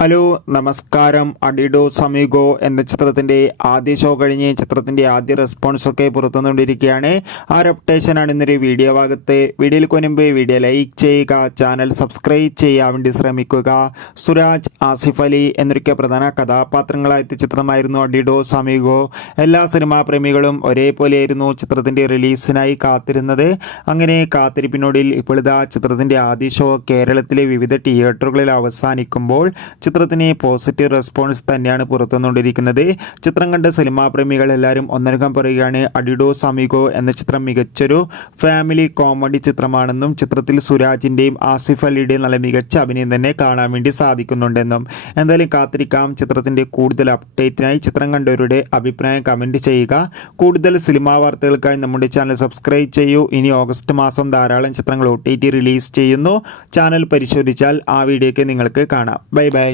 Hello നമസ്കാരം. അഡിഡോസ് Amigo എന്ന ചിത്രത്തിൻ്റെ ആദ്യ ഷോ കഴിഞ്ഞ് ചിത്രത്തിൻ്റെ ആദ്യ റെസ്പോൺസൊക്കെ പുറത്തുനിന്നുകൊണ്ടിരിക്കുകയാണ്. ആ ഒരു അപ്ഡേഷനാണ് ഇന്നൊരു വീഡിയോ ഭാഗത്ത്. വീഡിയോയിൽ മുൻപ് വീഡിയോ ലൈക്ക് ചെയ്യുക, ചാനൽ സബ്സ്ക്രൈബ് ചെയ്യാൻ വേണ്ടി ശ്രമിക്കുക. സുരാജ്, ആസിഫ് അലി എന്നൊക്കെ പ്രധാന കഥാപാത്രങ്ങളായ ചിത്രമായിരുന്നു അഡിഡോസ് അമീഗോ. എല്ലാ സിനിമാ പ്രേമികളും ഒരേപോലെയായിരുന്നു ചിത്രത്തിൻ്റെ റിലീസിനായി കാത്തിരുന്നത്. അങ്ങനെ കാത്തിരിപ്പിനോടിൽ ഇപ്പോഴിതാ ചിത്രത്തിൻ്റെ ആദ്യ ഷോ കേരളത്തിലെ വിവിധ തിയേറ്ററുകളിൽ അവസാനിക്കുമ്പോൾ ചിത്രത്തിന് പോസിറ്റീവ് റെസ്പോൺസ് തന്നെയാണ് പുറത്തുവന്നുകൊണ്ടിരിക്കുന്നത്. ചിത്രം കണ്ട സിനിമാ പ്രേമികൾ എല്ലാവരും ഒന്നടങ്കം പറയുകയാണ് അഡിഡോസ് അമീഗോ എന്ന ചിത്രം മികച്ചൊരു ഫാമിലി കോമഡി ചിത്രമാണെന്നും ചിത്രത്തിൽ സുരാജിൻ്റെയും ആസിഫ് അലിയുടെയും നല്ല മികച്ച അഭിനയം തന്നെ കാണാൻ വേണ്ടി സാധിക്കുന്നുണ്ടെന്നും. എന്തായാലും കാത്തിരിക്കാം ചിത്രത്തിൻ്റെ കൂടുതൽ അപ്ഡേറ്റിനായി. ചിത്രം കണ്ടവരുടെ അഭിപ്രായം കമൻറ്റ് ചെയ്യുക. കൂടുതൽ സിനിമാ വാർത്തകൾക്കായി നമ്മുടെ ചാനൽ സബ്സ്ക്രൈബ് ചെയ്യൂ. ഇനി ഓഗസ്റ്റ് മാസം ധാരാളം ചിത്രങ്ങൾ OTT റിലീസ് ചെയ്യുന്നു. ചാനൽ പരിശോധിച്ചാൽ ആ വീഡിയോയ്ക്ക് നിങ്ങൾക്ക് കാണാം. Bye bye.